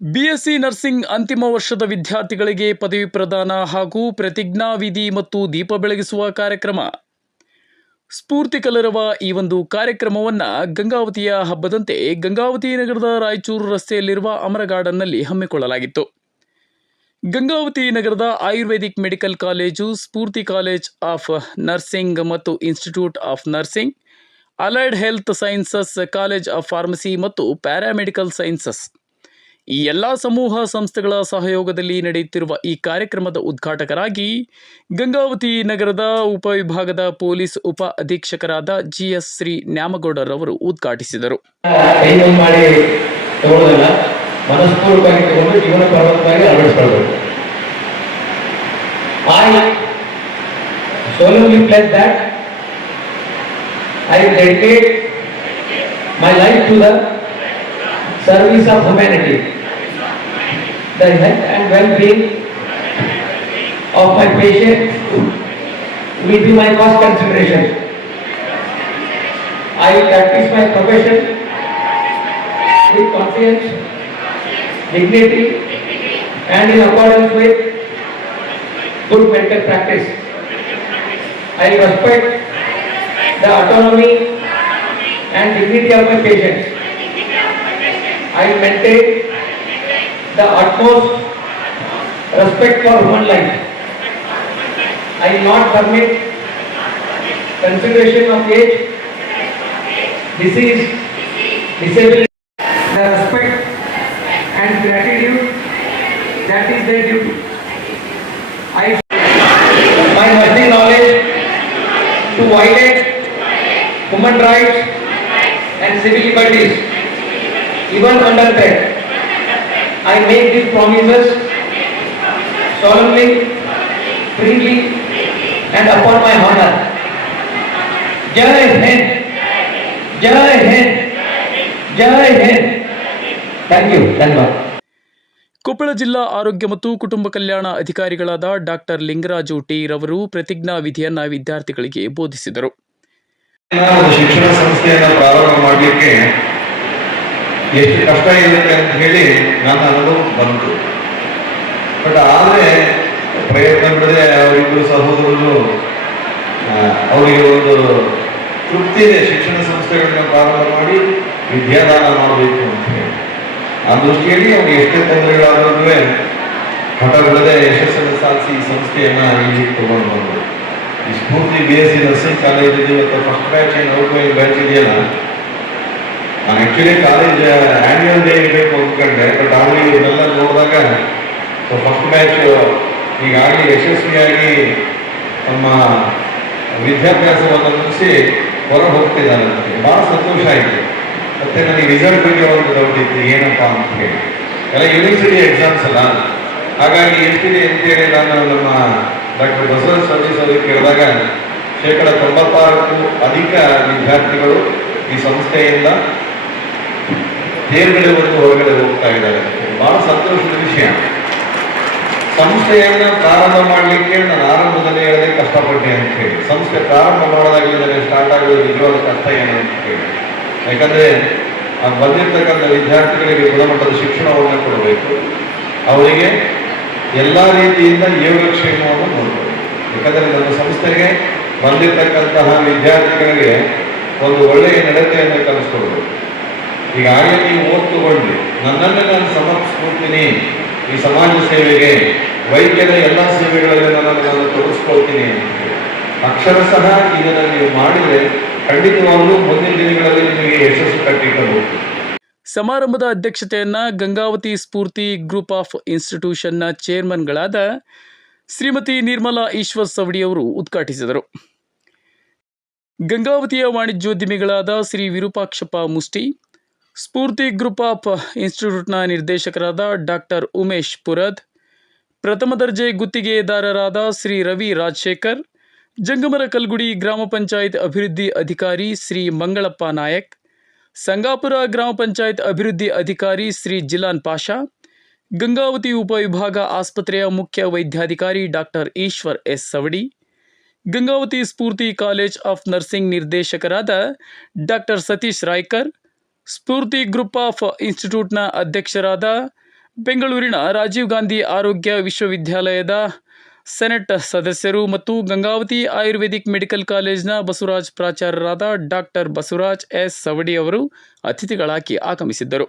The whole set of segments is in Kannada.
ಬಿಎಸ್ಸಿ ನರ್ಸಿಂಗ್ ಅಂತಿಮ ವರ್ಷದ ವಿದ್ಯಾರ್ಥಿಗಳಿಗೆ ಪದವಿ ಪ್ರದಾನ ಹಾಗೂ ಪ್ರತಿಜ್ಞಾವಿಧಿ ಮತ್ತು ದೀಪ ಬೆಳಗಿಸುವ ಕಾರ್ಯಕ್ರಮ. ಸ್ಫೂರ್ತಿ ಕಲರವ ಈ ಒಂದು ಕಾರ್ಯಕ್ರಮವನ್ನು ಗಂಗಾವತಿಯ ಹಬ್ಬದಂತೆ ಗಂಗಾವತಿ ನಗರದ ರಾಯಚೂರು ರಸ್ತೆಯಲ್ಲಿರುವ ಅಮರ ಗಾರ್ಡನ್ನಲ್ಲಿ ಹಮ್ಮಿಕೊಳ್ಳಲಾಗಿತ್ತು. ಗಂಗಾವತಿ ನಗರದ ayurvedic medical college, Spoorthi college of nursing ಮತ್ತು institute of nursing, allied health sciences, college of pharmacy ಮತ್ತು ಪ್ಯಾರಾಮೆಡಿಕಲ್ ಸೈನ್ಸಸ್ ಈ ಎಲ್ಲ ಸಮೂಹ ಸಂಸ್ಥೆಗಳ ಸಹಯೋಗದಲ್ಲಿ ನಡೆಯುತ್ತಿರುವ ಈ ಕಾರ್ಯಕ್ರಮದ ಉದ್ಘಾಟಕರಾಗಿ ಗಂಗಾವತಿ ನಗರದ ಉಪವಿಭಾಗದ ಪೊಲೀಸ್ ಉಪ ಅಧೀಕ್ಷಕರಾದ GS ಶ್ರೀ ನ್ಯಾಮಗೌಡರವರು ಉದ್ಘಾಟಿಸಿದರು. Service of humanity, the health and well-being of my patients will be my first consideration. I practice my profession with conscience, dignity, and in accordance with good medical practice. I respect the autonomy and dignity of my patients. I maintain the utmost respect for human life. I will not permit consideration of age, disease, disability. The respect and gratitude that is their duty. My nursing knowledge to violate human rights and civil liberties, even under threat. I make these promises solemnly, freely, and upon my honor. Jai Hind, Jai Hind, Jai Hind. Thank you. Dhanyavad. Koppal ಜಿಲ್ಲಾ ಆರೋಗ್ಯ ಮತ್ತು ಕುಟುಂಬ ಕಲ್ಯಾಣ ಅಧಿಕಾರಿಗಳಾದ ಡಾಕ್ಟರ್ ಲಿಂಗರಾಜು ಟಿ ರವರು ಪ್ರತಿಜ್ಞಾ ವಿಧಿಯನ್ನು ವಿದ್ಯಾರ್ಥಿಗಳಿಗೆ ಬೋಧಿಸಿದರು. ಶಿಕ್ಷಣ ಸಂಸ್ಥೆಯನ್ನು ಪ್ರಾರಂಭ ಮಾಡಲಿಕ್ಕೆ ಎಷ್ಟು ಕಷ್ಟ ಇರುತ್ತೆ ಅಂತ ಹೇಳಿ ನನ್ನ ಅನುಭವ ಬಂತು. ಬಟ್ ಆದರೆ ಪ್ರಯತ್ನ ಬಿಡದೆ ಅವರಿಬ್ಬರು ಸಹೋದರರು ಅವರಿಗೆ ಒಂದು ತೃಪ್ತಿ ಇದೆ, ಶಿಕ್ಷಣ ಸಂಸ್ಥೆಗಳನ್ನ ಪ್ರಾರಂಭ ಮಾಡಿ ವಿದ್ಯಾದಾನ ಮಾಡಬೇಕು ಅಂತ ಹೇಳಿ. ಆ ದೃಷ್ಟಿಯಲ್ಲಿ ಅವ್ರಿಗೆ ಎಷ್ಟೇ ತೊಂದರೆಗಳಾದ್ರೂ ಹಠ ಬಿಡದೆ ಯಶಸ್ಸನ್ನು ಸಾಧಿಸಿ ಈ ಸಂಸ್ಥೆಯನ್ನು ಇಲ್ಲಿ ತಗೊಂಡು ಬಂದರು. ಈ ಸ್ಫೂರ್ತಿ BSc ನರ್ಸಿಂಗ್ ಕಾಲೇಜಲ್ಲಿ ಇವತ್ತು ಫಸ್ಟ್ ಬ್ಯಾಚ್ ಏನು ಔಟ್ಗೋಯಿಂಗ್ ಬ್ಯಾಚ್ ಇದೆಯಲ್ಲ, ನಾನು ಆ್ಯಕ್ಚುಲಿ ಕಾಲೇಜ್ ಆ್ಯನ್ಯುವಲ್ ಡೇ ಇರಬೇಕು ಅಂದ್ಕೊಂಡೆ. ಬಟ್ ಆಗಲಿ ಇವನ್ನೆಲ್ಲ ನೋಡಿದಾಗ ಫಸ್ಟ್ ಬ್ಯಾಚ್ ಈಗಾಗಲೇ ಯಶಸ್ವಿಯಾಗಿ ತಮ್ಮ ವಿದ್ಯಾಭ್ಯಾಸವನ್ನು ಮುಗಿಸಿ ಹೊರ ಹೋಗ್ತಿದ್ದಾರೆ ಅಂತ ಭಾಳ ಸಂತೋಷ ಆಯಿತು. ಮತ್ತು ನನಗೆ ರಿಸಲ್ಟ್ ಬಗ್ಗೆ ಒಂದು ಡೌಟ್ ಇತ್ತು, ಏನಪ್ಪ ಅಂತ ಹೇಳಿ. ಎಲ್ಲ ಯೂನಿವರ್ಸಿಟಿ ಎಕ್ಸಾಮ್ಸ್ ಅಲ್ಲ, ಹಾಗಾಗಿ ಎಷ್ಟಿದೆ ಅಂತೇಳಿ ನಾನು ನಮ್ಮ ಡಾಕ್ಟರ್ ಬಸವರಾಜ್ ಸರ್ವಿಸ್ ಅವರಿಗೆ ಕೇಳಿದಾಗ 96% ಅಧಿಕ ವಿದ್ಯಾರ್ಥಿಗಳು ಈ ಸಂಸ್ಥೆಯಿಂದ ತೇರ್ಗಡೆ ಬಂದು ಹೊರಗಡೆ ಹೋಗ್ತಾ ಇದ್ದಾರೆ. ಬಹಳ ಸಂತೋಷದ ವಿಷಯ. ಸಂಸ್ಥೆಯನ್ನ ಪ್ರಾರಂಭ ಮಾಡಲಿಕ್ಕೆ ನಾನು ಆರಂಭದಲ್ಲಿ ಹೇಳದೆ ಕಷ್ಟಪಟ್ಟೆ ಅಂತ ಹೇಳಿ. ಸಂಸ್ಥೆ ಪ್ರಾರಂಭ ಮಾಡೋದಾಗಲಿ ನನಗೆ ಸ್ಟಾರ್ಟ್ ಆಗೋದು ನಿಜವಾದ ಕಷ್ಟ ಏನು ಅಂತ ಹೇಳಿ. ಯಾಕಂದ್ರೆ ಬಂದಿರ್ತಕ್ಕಂಥ ವಿದ್ಯಾರ್ಥಿಗಳಿಗೆ ಗುಣಮಟ್ಟದ ಶಿಕ್ಷಣವನ್ನು ಕೊಡಬೇಕು, ಅವರಿಗೆ ಎಲ್ಲ ರೀತಿಯಿಂದ ಯೋಗಕ್ಷೇಮವನ್ನು ನೋಡಬೇಕು. ಯಾಕಂದರೆ ನಮ್ಮ ಸಂಸ್ಥೆಗೆ ಬಂದಿರತಕ್ಕಂತಹ ವಿದ್ಯಾರ್ಥಿಗಳಿಗೆ ಒಂದು ಒಳ್ಳೆಯ ನಡತೆಯನ್ನು ಕಲಿಸ್ಕೊಡ್ಬೇಕು. ಈಗಾಗಲೇ ನೀವು ಓದ್ತುಕೊಂಡು ನನ್ನನ್ನು ನಾನು ಸಮರ್ಪಿಸ್ಕೊಳ್ತೀನಿ ಈ ಸಮಾಜ ಸೇವೆಗೆ, ವೈದ್ಯರ ಎಲ್ಲ ಸೇವೆಗಳಲ್ಲಿ ನಾನು ತೊಡಗಿಸ್ಕೊಳ್ತೀನಿ ಅಂತ ಅಕ್ಷರಶಃ ಇದನ್ನು ನೀವು ಮಾಡಿದರೆ ಖಂಡಿತವಾಗಲೂ ಮುಂದಿನ ದಿನಗಳಲ್ಲಿ ನಿಮಗೆ ಯಶಸ್ಸು ಕಟ್ಟಿಕೊಳ್ಳಬಹುದು. ಸಮಾರಂಭದ ಅಧ್ಯಕ್ಷತೆಯನ್ನ ಗಂಗಾವತಿ ಸ್ಫೂರ್ತಿ ಗ್ರೂಪ್ ಆಫ್ ಇನ್ಸ್ಟಿಟ್ಯೂಷನ್ನ ಚೇರ್ಮನ್ಗಳಾದ ಶ್ರೀಮತಿ ನಿರ್ಮಲಾ ಈಶ್ವರ್ ಸವಡಿ ಅವರು ಉದ್ಘಾಟಿಸಿದರು. ಗಂಗಾವತಿಯ ವಾಣಿಜ್ಯೋದ್ಯಮಿಗಳಾದ ಶ್ರೀ ವಿರೂಪಾಕ್ಷಪ್ಪ ಮುಷ್ಟಿ, ಸ್ಫೂರ್ತಿ ಗ್ರೂಪ್ ಆಫ್ ಇನ್ಸ್ಟಿಟ್ಯೂಟ್ನ ನಿರ್ದೇಶಕರಾದ ಡಾಕ್ಟರ್ ಉಮೇಶ್ ಪುರದ್, ಪ್ರಥಮ ದರ್ಜೆ ಗುತ್ತಿಗೆದಾರರಾದ ಶ್ರೀ ರವಿ ರಾಜಶೇಖರ್, ಜಂಗಮರ ಕಲ್ಗುಡಿ ಗ್ರಾಮ ಪಂಚಾಯತ್ ಅಭಿವೃದ್ಧಿ ಅಧಿಕಾರಿ ಶ್ರೀ ಮಂಗಳಪ್ಪ ನಾಯಕ್, ಸಂಗಾಪುರ ಗ್ರಾಮ ಪಂಚಾಯತ್ ಅಭಿವೃದ್ಧಿ ಅಧಿಕಾರಿ ಶ್ರೀ ಜಿಲಾನ್ ಪಾಷಾ, ಗಂಗಾವತಿ ಉಪವಿಭಾಗ ಆಸ್ಪತ್ರೆಯ ಮುಖ್ಯ ವೈದ್ಯಾಧಿಕಾರಿ doctor Eshwar S Savadi, Gangavathi Spoorthi college of nursing ನಿರ್ದೇಶಕರಾದ doctor Satish Raykar, Spoorthi group of ಇನ್ಸ್ಟಿಟ್ಯೂಟ್ನ ಅಧ್ಯಕ್ಷರಾದ ಬೆಂಗಳೂರಿನ ರಾಜೀವ್ ಗಾಂಧಿ ಆರೋಗ್ಯ ವಿಶ್ವವಿದ್ಯಾಲಯದ ಸೆನೆಟ್ ಸದಸ್ಯರು ಮತ್ತು ಗಂಗಾವತಿ ಆಯುರ್ವೇದಿಕ್ ಮೆಡಿಕಲ್ ಕಾಲೇಜಿನ ಬಸವರಾಜ್ ಪ್ರಾಚಾರ್ಯರಾದ ಡಾಕ್ಟರ್ ಬಸವರಾಜ್ ಎಸ್ ಸವಡಿ ಅವರು ಅತಿಥಿಗಳಾಗಿ ಆಗಮಿಸಿದ್ದರು.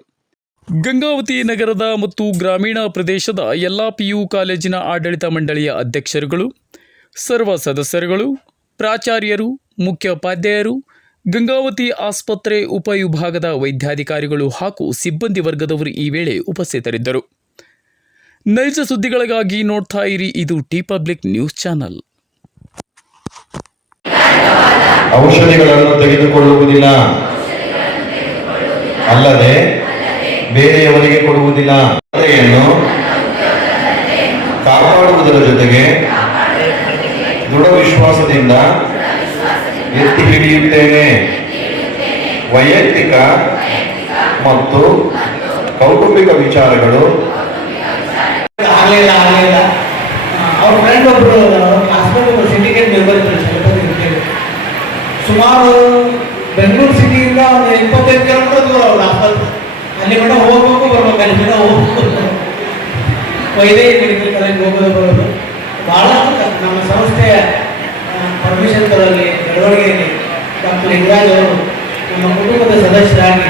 ಗಂಗಾವತಿ ನಗರದ ಮತ್ತು ಗ್ರಾಮೀಣ ಪ್ರದೇಶದ ಎಲ್ಲ PU ಕಾಲೇಜಿನ ಆಡಳಿತ ಮಂಡಳಿಯ ಅಧ್ಯಕ್ಷರುಗಳು, ಸರ್ವ ಸದಸ್ಯರುಗಳು, ಪ್ರಾಚಾರ್ಯರು, ಮುಖ್ಯೋಪಾಧ್ಯಾಯರು, ಗಂಗಾವತಿ ಆಸ್ಪತ್ರೆ ಉಪವಿಭಾಗದ ವೈದ್ಯಾಧಿಕಾರಿಗಳು ಹಾಗೂ ಸಿಬ್ಬಂದಿ ವರ್ಗದವರು ಈ ವೇಳೆ ಉಪಸ್ಥಿತರಿದ್ದರು. ನೈಜ ಸುದ್ದಿಗಳಿಗಾಗಿ ನೋಡ್ತಾ ಇರಿ ಇದು ಟಿ ಪಬ್ಲಿಕ್ ನ್ಯೂಸ್ ಚಾನಲ್. ಔಷಧಿಗಳನ್ನು ತೆಗೆದುಕೊಳ್ಳುವುದಿಲ್ಲ, ಅಲ್ಲದೆ ಬೇರೆಯವರಿಗೆ ಕೊಡುವುದಿಲ್ಲ. ಅದನ್ನು ಕಾಪಾಡುವುದರ ಜೊತೆಗೆ ದೃಢ ವಿಶ್ವಾಸದಿಂದ ಎತ್ತಿ ಹಿಡಿಯುತ್ತೇನೆ. ವೈಯಕ್ತಿಕ ಮತ್ತು ಕೌಟುಂಬಿಕ ವಿಚಾರಗಳು ಆಗಲಿಲ್ಲ. ಅವ್ರ ಫ್ರೆಂಡ್ ಒಬ್ಬರು ಕ್ಲಾಸ್ಮೇಟ್ ಸಿಂಡಿಕೇಟ್ ಮೆಂಬರ್ ಇರ್ತಾರೆ. ಸುಮಾರು ಬೆಂಗಳೂರು ಸಿಟಿಯಿಂದ ಒಂದು 25 ಕಿಲೋಮೀಟರ್ ದೂರ ಅವ್ರು ಆಸ್ಪತ್ರೆ. ಅಲ್ಲಿ ಮಟ್ಟ ಹೋಗ್ಬೇಕು ಬರ್ಬೇಕು, ಅಲ್ಲಿ ಮಟ್ಟ ಹೋಗ್ಬೇಕು, ವೈದ್ಯಕೀಯ ಮೆಡಿಕಲ್ ಕಾಲೇಜ್ ಹೋಗೋದು ಬರೋದು ಭಾಳಷ್ಟು ನಮ್ಮ ಸಂಸ್ಥೆಯ ಪರ್ಮಿಷನ್ ತರೋಲ್ಲಿ ಚಳವಳಿಗೆಯಲ್ಲಿ ಡಾಕ್ಟರ್ ಲಿಂಗರಾಜ್ ಅವರು ನಮ್ಮ ಕುಟುಂಬದ ಸದಸ್ಯರಾಗಿ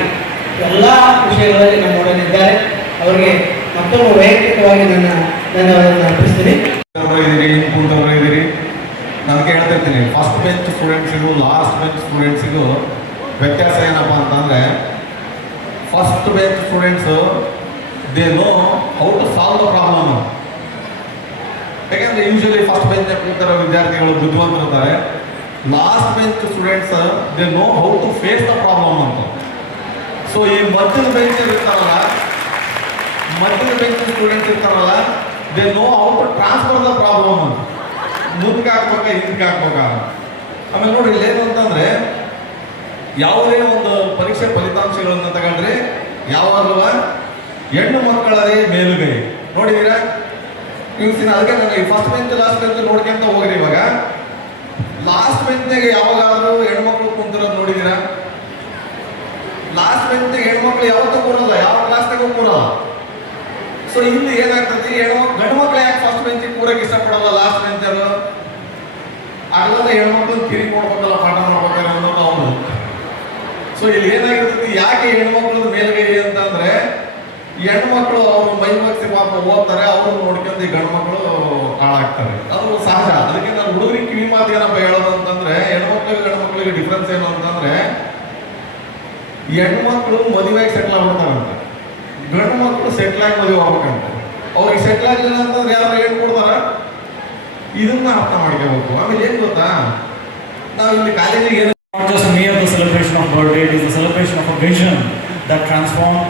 ಎಲ್ಲ ವಿಷಯಗಳಲ್ಲಿ ನಮ್ಮೊಡನಿದ್ದಾರೆ. ಅವರಿಗೆ ಮತ್ತೊಮ್ಮೆ ವೈಯಕ್ತಿಕವಾಗಿ ನನ್ನ ಧನ್ಯವಾದಗಳನ್ನು ಅರ್ಪಿಸ್ತೀನಿ. ಇದ್ದೀರಿ ನಾನು ಕೇಳ್ತಾ ಇರ್ತೀನಿ, ಫಸ್ಟ್ ಬೆಂಚ್ ಸ್ಟೂಡೆಂಟ್ಸಿಗೂ ಲಾಸ್ಟ್ ಬೆಂಚ್ ಸ್ಟೂಡೆಂಟ್ಸಿಗೂ ವ್ಯತ್ಯಾಸ ಏನಪ್ಪ ಅಂತಂದರೆ, first bench students they know how to solve the problem. ಯಾಕೆಂದರೆ ಯೂಶಲಿ ಫಸ್ಟ್ ಬೆಂಚ್ ಕೂತಿರೋ ವಿದ್ಯಾರ್ಥಿಗಳು ಬುದ್ಧಿವಂತರಿರ್ತಾರೆ. Last bench students they know how to face the problem ಅಂತ. ಸೊ ಈ ಮಧ್ಯದ ಬೆಂಚ್ ಇರ್ತಾರಲ್ಲ, ಮಧ್ಯದ ಬೆಂಚ್ ಸ್ಟೂಡೆಂಟ್ಸ್ ಇರ್ತಾರಲ್ಲ, they know how to transfer the problem ಅಂತ. ಮುಂದಕ್ಕೆ ಹಾಕ್ಬೇಕಾ ಹಿಂದಕ್ಕೆ ಹಾಕ್ಬೇಕಾ. ಆಮೇಲೆ ನೋಡಿ ಇಲ್ಲೇನು ಅಂತಂದರೆ, ಯಾವುದೇ ಒಂದು ಪರೀಕ್ಷೆ ಫಲಿತಾಂಶಗಳನ್ನು ತಗೊಂಡ್ರೆ ಯಾವಾಗಲೂ ಹೆಣ್ಣು ಮಕ್ಕಳದೇ ಮೇಲುಗೈ ನೋಡಿದ್ದೀರಾ ನೀವು. ಅದಕ್ಕೆ ನಾನು ಈ ಫಸ್ಟ್ ಬೆಂಚ್ ಲಾಸ್ಟ್ ಬೆಂಚ್ ನೋಡ್ಕೊಂತ ಹೋಗ್ರಿ. ಇವಾಗ ಲಾಸ್ಟ್ ಬೆಂಚ್ನಾಗೆ ಯಾವಾಗಾದ್ರೂ ಹೆಣ್ಮಕ್ಳು ಕುಂತಿರೋದು ನೋಡಿದ್ದೀರಾ? ಲಾಸ್ಟ್ ಬೆಂಚ್ನಾಗ ಹೆಣ್ಮಕ್ಳು ಯಾವತ್ತೂ ಕೂರಲ್ಲ, ಯಾವ ಕ್ಲಾಸ್ನಾಗೂ ಕೂರಲ್ಲ. ಸೊ ಇಲ್ಲಿ ಏನಾಗ್ತದೆ, ಗಂಡು ಮಕ್ಳು ಯಾಕೆ ಫಸ್ಟ್ ಬೆಂಚಿಗೆ ಕೂರಕ್ಕೆ ಇಷ್ಟಪಡಲ್ಲ ಲಾಸ್ಟ್ ಬೆಂಚರು? ಆಗಲ್ಲ, ಹೆಣ್ಮಕ್ಳನ್ನ ತಿರುಗಿ ನೋಡ್ಬೇಕಲ್ಲ, ಪಾಠ ಮಾಡ್ಬೇಕಾರೆ ಅನ್ನೋದು ಅವರು. ಸೊ ಇಲ್ಲಿ ಏನಾಗಿರ್ತದೆ, ಯಾಕೆ ಹೆಣ್ಮಕ್ಳದ್ದು ಮೇಲ್ಗೈ ಅಂತಂದ್ರೆ, ಹೆಣ್ಮಕ್ಳು ಅವರು ಮೈಮಗ್ಸಿ ಪಾಪ ಓದ್ತಾರೆ, ಅವರು ನೋಡ್ಕೊಂಡು ಈ ಗಂಡು ಮಕ್ಕಳು ಹಾಳಾಗ್ತಾರೆ. ಅದು ಸಹಜ. ಅದಕ್ಕೆ ನಾನು ಹುಡುಗರಿಗೆ ಕಿವಿ ಮಾತು ಏನಪ್ಪ ಹೇಳೋದು ಅಂತಂದ್ರೆ, ಹೆಣ್ಮಕ್ಳಿಗೆ ಗಂಡು ಮಕ್ಕಳಿಗೆ ಡಿಫ್ರೆನ್ಸ್ ಏನು ಅಂತಂದ್ರೆ, ಹೆಣ್ಮಕ್ಳು ಮದುವೆಗೆ ಸೆಟ್ಲ್ ಆಗ್ಬಿಡ್ತಾರಂತೆ, ಗಂಡು ಮಕ್ಕಳು ಸೆಟ್ಲ್ ಆಗಿ ಮದುವೆ ಆಗ್ಬೇಕಂತ. ಅವ್ರಿಗೆ ಸೆಟ್ಲ್ ಆಗಲಿಲ್ಲ ಅಂತಂದ್ರೆ ಯಾರು ಹೇಳ್ಕೊಡ್ತಾರ? ಇದನ್ನ ಅರ್ಥ ಮಾಡ್ಕೋಬೇಕು. ಆಮೇಲೆ ಏನ್ ಗೊತ್ತಾ, ನಾವು ಇಲ್ಲಿ ಕಾಲೇಜಿಗೆ ಏನು Not just mere the celebration of birthday, it is the celebration of a vision that transformed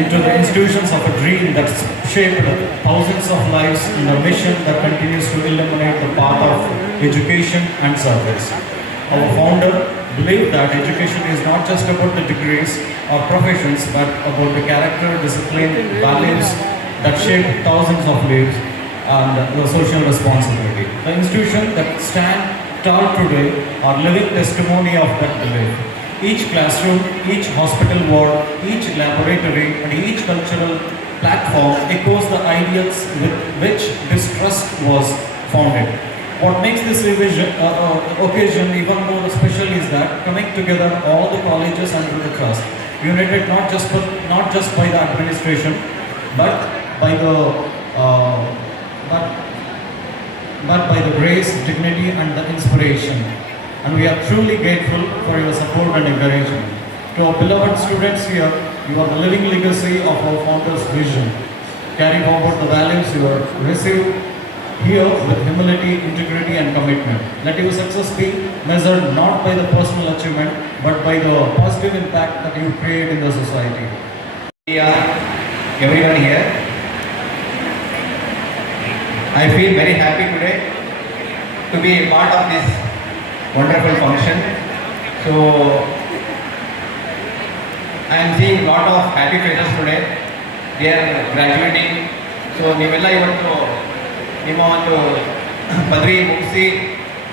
into the institutions of a dream that shaped thousands of lives in a mission that continues to illuminate the path of education and service. Our founder believed that education is not just about the degrees or professions, but about the character, discipline, values that shape thousands of lives and the social responsibility. The institution that stand tall today are living testimony of that belief. Each classroom, each hospital ward, each laboratory and each cultural platform echoes the ideals with which this trust was founded. What makes this occasion even more special is that coming together all the colleges under the trust, united not just by the administration, but by the but by the grace, dignity and the inspiration. And we are truly grateful for your support and encouragement. To our beloved students here, you are the living legacy of our founder's vision. Carry forward the values you have received here with humility, integrity and commitment. Let your success be measured not by the personal achievement, but by the positive impact that you create in the society. Everyone here, I feel very happy today to be a part of this wonderful function. So I am seeing a lot of happy faces today. They are graduating. So ನೀವೆಲ್ಲ ಇವತ್ತು ನಿಮ್ಮ ಒಂದು ಪದವಿ ಮುಗಿಸಿ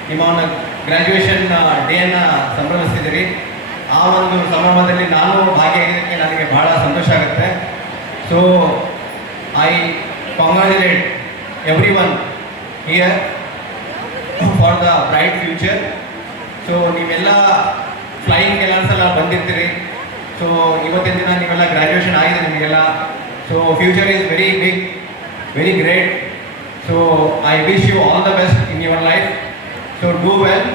ನಿಮ್ಮ ಒಂದು ಗ್ರ್ಯಾಜುಯೇಷನ್ ಡೇಯನ್ನು ಸಂಭ್ರಮಿಸ್ತಿದ್ದೀರಿ. ಆ ಒಂದು ಸಂಭ್ರಮದಲ್ಲಿ ನಾನು ಭಾಗಿಯಾಗಿದ್ದಕ್ಕೆ ನನಗೆ ಬಹಳ ಸಂತೋಷ ಆಗುತ್ತೆ. So I congratulate everyone here for the bright future. So ನೀವೆಲ್ಲ ಫ್ಲೈಯಿಂಗ್ ಕಲರ್ಸ್ ಎಲ್ಲ ಬಂದಿರ್ತೀರಿ. ಸೊ ಇವತ್ತಿನ ದಿನ ನೀವೆಲ್ಲ ಗ್ರ್ಯಾಜುಯೇಷನ್ ಆಗಿದೆ ನಿಮಗೆಲ್ಲ. So future is very big, very great. So I wish you all the best in your life. So do well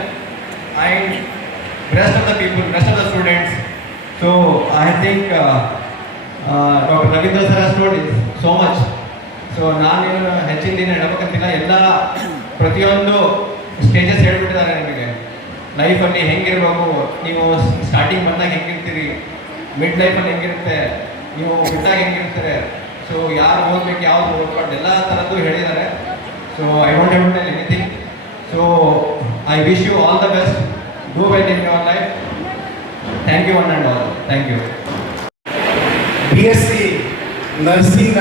and rest of the people, rest of the students. So I think Dr. Ravindra sir has told so much. So ನಾನು ಹೆಚ್ಚಿನ ದಿನ ಹೇಳಬೇಕಂತಿಲ್ಲ, ಎಲ್ಲ ಪ್ರತಿಯೊಂದು ಸ್ಟೇಜಸ್ ಹೇಳ್ಬಿಟ್ಟಿದ್ದಾರೆ ನಿಮಗೆ. ಲೈಫಲ್ಲಿ ಹೆಂಗಿರ್ಬೇಕು, ನೀವು ಸ್ಟಾರ್ಟಿಂಗ್ ಬಂದಾಗ ಹೆಂಗಿರ್ತೀರಿ, ಮಿಡ್ ಲೈಫಲ್ಲಿ ಹೆಂಗಿರುತ್ತೆ, ನೀವು ಬಿಟ್ಟಾಗ ಹೆಂಗಿರ್ತಾರೆ, ಸೊ ಯಾರು ಓದ್ಬೇಕು ಯಾವ್ದು ಓದ್ಬಾರ್ದು ಎಲ್ಲ ಥರದ್ದು ಹೇಳಿದ್ದಾರೆ. So I don't have to tell anything. So I wish you all the best. Do well in your life. Thank you one and all. Thank you. BSc ನರ್ಸಿಂಗ್ನ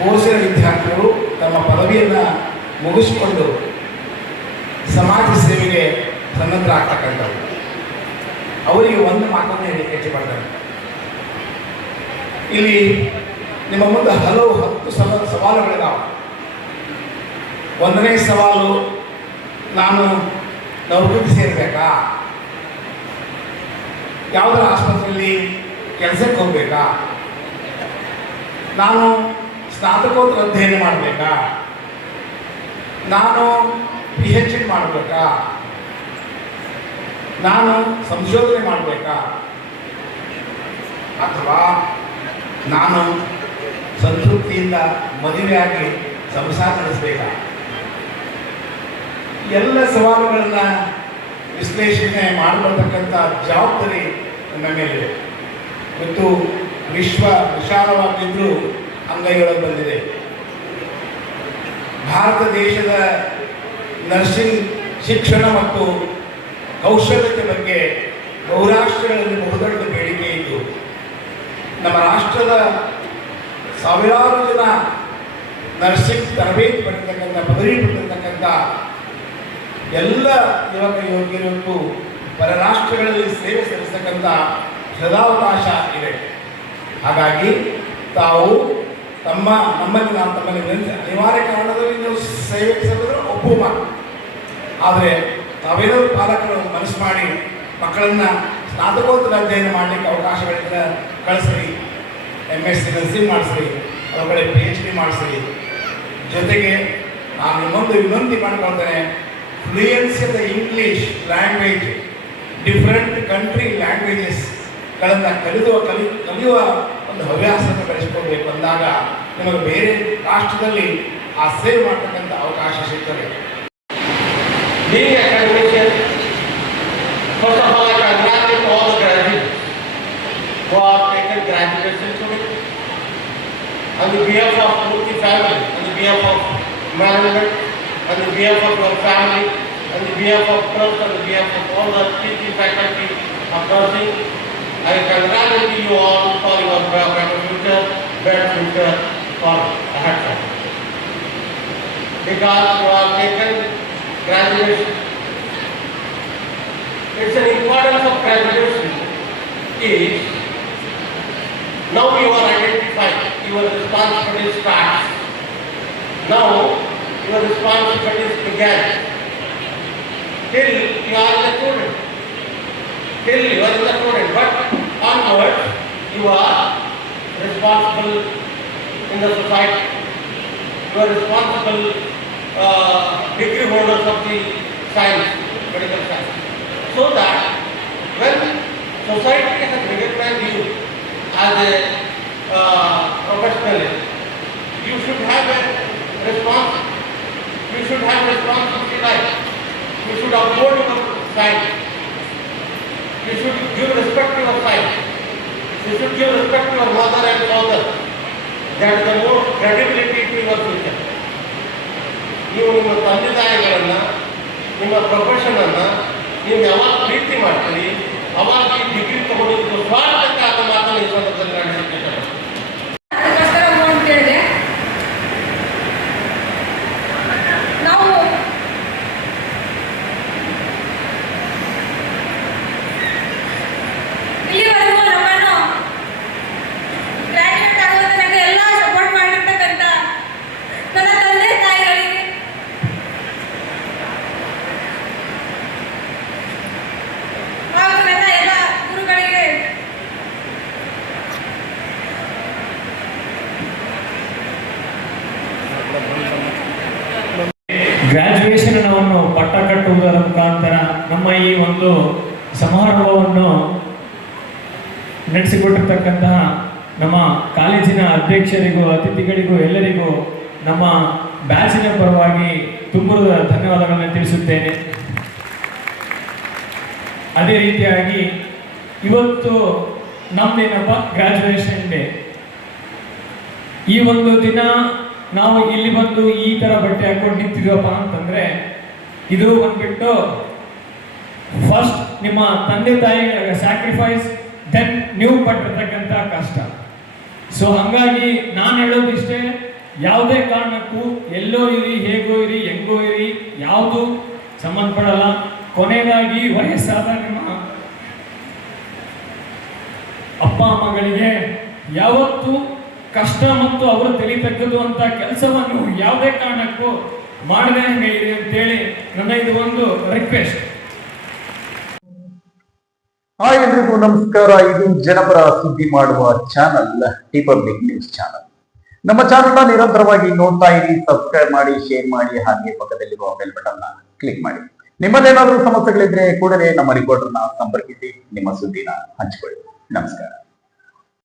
ಕೋರ್ಸಿನ ವಿದ್ಯಾರ್ಥಿಗಳು ತಮ್ಮ ಪದವಿಯನ್ನು ಮುಗಿಸಿಕೊಂಡು ಸಮಾಜ ಸೇವೆಗೆ ಸನ್ನದ್ಧರಾಗ್ತಕ್ಕಂಥವ್ರು. ಅವರಿಗೆ ಒಂದು ಮಾತನ್ನು ಹೆಚ್ಚು ಮಾಡ್ತಾರೆ. ಇಲ್ಲಿ ನಿಮ್ಮ ಮುಂದೆ 10 ಸವಾಲುಗಳಿದ್ದಾವೆ. ಒಂದನೇ ಸವಾಲು, ನಾನು ನೌಕರಿಗೆ ಸೇರಬೇಕಾ, ಯಾವುದರ ಆಸ್ಪತ್ರೆಯಲ್ಲಿ ಕೆಲಸಕ್ಕೆ ಹೋಗಬೇಕಾ, ನಾನು ಸ್ನಾತಕೋತ್ತರ ಅಧ್ಯಯನ ಮಾಡಬೇಕಾ, ನಾನು PhD ಮಾಡಬೇಕಾ, ನಾನು ಸಂಶೋಧನೆ ಮಾಡಬೇಕಾ, ಅಥವಾ ನಾನು ಸಂತೃಪ್ತಿಯಿಂದ ಮದುವೆಯಾಗಿ ಸಂಸಾರ ನಡೆಸಬೇಕಾ? ಎಲ್ಲ ಸವಾಲುಗಳನ್ನು ವಿಶ್ಲೇಷಣೆ ಮಾಡಬರ್ತಕ್ಕಂಥ ಜವಾಬ್ದಾರಿ ನಮ್ಮ ಮೇಲಿದೆ. ಮತ್ತು ವಿಶ್ವ ವಿಶಾಲವಾಗಿದ್ದರೂ ಅಂಗೈಯೊಳಗೆ ಬಂದಿದೆ. ಭಾರತ ದೇಶದ ನರ್ಸಿಂಗ್ ಶಿಕ್ಷಣ ಮತ್ತು ಕೌಶಲ್ಯತೆ ಬಗ್ಗೆ ಬಹುರಾಷ್ಟ್ರಗಳಲ್ಲಿ ಬಹುದೊಡ್ಡ ಬೇಡಿಕೆ ಇದ್ದು, ನಮ್ಮ ರಾಷ್ಟ್ರದ ಸಾವಿರಾರು ಜನ ನರ್ಸಿಂಗ್ ತರಬೇತಿ ಪಡೆತಕ್ಕಂಥ, ಪದವಿ ಪಡೆದಿರ್ತಕ್ಕಂಥ ಎಲ್ಲ ಯುವಕ ಯುವತಿಯರಿಗೂ ಪರರಾಷ್ಟ್ರಗಳಲ್ಲಿ ಸೇವೆ ಸಲ್ಲಿಸತಕ್ಕಂಥ ಸದಾವಕಾಶ ಇದೆ. ಹಾಗಾಗಿ ತಾವು ನಮ್ಮಲ್ಲಿ ಅನಿವಾರ್ಯ ಕಾರಣದಲ್ಲಿ ನೀವು ಸೇವೆ ಸಲ್ಲಿಸಿದ್ರೆ ಒಪ್ಪುವ ಮಾತು. ಆದರೆ ತಾವೇನಾದರೂ ಪಾಲಕರು ಮನಸ್ಸು ಮಾಡಿ ಮಕ್ಕಳನ್ನು ಸ್ನಾತಕೋತ್ತರ ಅಧ್ಯಯನ ಮಾಡಲಿಕ್ಕೆ ಅವಕಾಶಗಳಿಂದ ಕಳಿಸ್ರಿ, MSc ನರ್ಸಿಂಗ್ ಮಾಡಿಸ್ರಿ, ಅವ್ರ ಕಡೆ PhD ಮಾಡಿಸ್ರಿ. ಜೊತೆಗೆ ನಾನು ಇನ್ನೊಂದು ವಿನಂತಿ ಮಾಡಿಕೊಳ್ತೇನೆ, fluency of the English language, different country ಲ್ಯಾಂಗ್ವೇಜಸ್ಗಳನ್ನು ಕಲಿಯುವ ಒಂದು ಹವ್ಯಾಸವನ್ನು ಬೆಳೆಸ್ಕೊಳ್ಬೇಕು. ಅಂದಾಗ ನಿಮಗೆ ಬೇರೆ ರಾಷ್ಟ್ರದಲ್ಲಿ ಆ ಸೇವೆ ಮಾಡ್ತಕ್ಕಂಥ ಅವಕಾಶ ಸಿಗ್ತದೆ. Being a academician, first of all, I congratulate all the graduates who have taken graduation today. On the behalf of Murthy family, on the behalf of management, on the behalf of your family, on the behalf of trust, on the behalf of all the teaching faculty of nursing, I congratulate you all for your better future for ahead. Because you have taken graduation. It's an importance of graduation is now you are identified, your responsibility starts. Now your responsibilities began. Till you are the student. But onwards you are responsible in the society. You are responsible degree holders of the science, medical science. So that when society has recognized you as a professional, you should have a response. You should have responsibility life. You should uphold your science. You should give respect to your science. You should give respect to your mother and father. That is the more credibility to your future. ನೀವು ನಿಮ್ಮ ತಂದೆ ತಾಯಿಗಳನ್ನು, ನಿಮ್ಮ ಪ್ರೊಫೆಷನನ್ನು ನೀವು ಯಾವಾಗ ಪ್ರೀತಿ ಮಾಡ್ತೀರಿ ಅವಾಗ ಈ ಡಿಗ್ರಿ ತಗೊಂಡಿದ್ದು ಸ್ವಾರ್ಥಕ್ಕೆ ಆದ ಮಾತನ್ನು ಈ ಸಂದರ್ಭದಲ್ಲಿ ನಾನು ಹೇಳ್ತೀನಿ. ನಾವು ಇಲ್ಲಿವರೆಗೂ ನಮ್ಮನ್ನು ಗ್ರಾಜ್ಯುಯೇಟ್ ಆಗೋದಕ್ಕೆ ಎಲ್ಲ ಸಪೋರ್ಟ್ ಮಾಡಿರ್ತಕ್ಕಂಥ ಗ್ರಾಜುಯೇಷನ್ ಅನ್ನು ಪಟ್ಟ ಕಟ್ಟುವುದರ ಮುಖಾಂತರ ನಮ್ಮ ಈ ಒಂದು ಸಮಾರಂಭವನ್ನು ನಡೆಸಿಕೊಟ್ಟಿರ್ತಕ್ಕಂತಹ ನಮ್ಮ ಕಾಲೇಜಿನ ಅಧ್ಯಕ್ಷರಿಗೂ ಅತಿಥಿಗಳಿಗೂ ಎಲ್ಲರಿಗೂ ನಮ್ಮ ಬ್ಯಾಚಿನ ಪರವಾಗಿ ತುಂಬುರದ ಧನ್ಯವಾದಗಳನ್ನು ತಿಳಿಸುತ್ತೇನೆ. ಅದೇ ರೀತಿಯಾಗಿ ಇವತ್ತು ನಮ್ದೇನಪ್ಪ ಗ್ರಾಜುಯೇಷನ್ ಡೇ. ಈ ಒಂದು ದಿನ ನಾವು ಇಲ್ಲಿ ಬಂದು ಈ ತರ ಬಟ್ಟೆ ಹಾಕೊಂಡು ನಿಂತಿದ್ವಪ್ಪ ಅಂತಂದ್ರೆ ಇದು ಬಂದ್ಬಿಟ್ಟು ಫಸ್ಟ್ ನಿಮ್ಮ ತಂದೆ ತಾಯಿಗಳ ಸ್ಯಾಕ್ರಿಫೈಸ್, ದೆನ್ ನೀವು ಪಟ್ಟಿರ್ತಕ್ಕಂಥ ಕಷ್ಟ. ಸೊ ಹಂಗಾಗಿ ನಾನು ಹೇಳೋದಿಷ್ಟೇ, ಯಾವುದೇ ಕಾರಣಕ್ಕೂ ಎಲ್ಲೋ ಇರಿ, ಹೇಗೋ ಇರಿ, ಹೆಂಗೋ ಇರಿ, ಯಾವುದು ಸಂಬಂಧಪಡಲ್ಲ. ಕೊನೆಯದಾಗಿ ವಯಸ್ಸಾದ ನಿಮ್ಮ ಅಪ್ಪ ಅಮ್ಮಗಳಿಗೆ ಯಾವತ್ತು ಕಷ್ಟ ಮತ್ತು ಅವರು ತಿಳಿತಕ್ಕದ್ದು ಅಂತ ಕೆಲಸವನ್ನು ಯಾವುದೇ ಕಾರಣಕ್ಕೂ ಮಾಡದೆ ಹಂಗೆ ಇರಿ ಅಂತೇಳಿ ನನ್ನ ಇದು ಒಂದು ರಿಕ್ವೆಸ್ಟ್. ಹಾಯ್ ಎಲ್ರಿಗೂ ನಮಸ್ಕಾರ. ಇದು ಜನಪರ ಸುದ್ದಿ ಮಾಡುವ channel T public news channel. ನಮ್ಮ ಚಾನಲ್ನ ನಿರಂತರವಾಗಿ ನೋಡ್ತಾ ಇರಿ, ಸಬ್ಸ್ಕ್ರೈಬ್ ಮಾಡಿ, ಶೇರ್ ಮಾಡಿ, ಹಾಗೆ ಪಕ್ಕದಲ್ಲಿರುವ ಬೆಲ್ ಬಟನ್ ಕ್ಲಿಕ್ ಮಾಡಿ. ನಿಮ್ಮದೇನಾದ್ರೂ ಸಮಸ್ಯೆಗಳಿದ್ರೆ ಕೂಡಲೇ ನಮ್ಮ ರಿಪೋರ್ಟರ್ನ ಸಂಪರ್ಕಿಸಿ ನಿಮ್ಮ ಸುದ್ದಿನ ಹಂಚಿಕೊಳ್ಳಿ. ನಮಸ್ಕಾರ.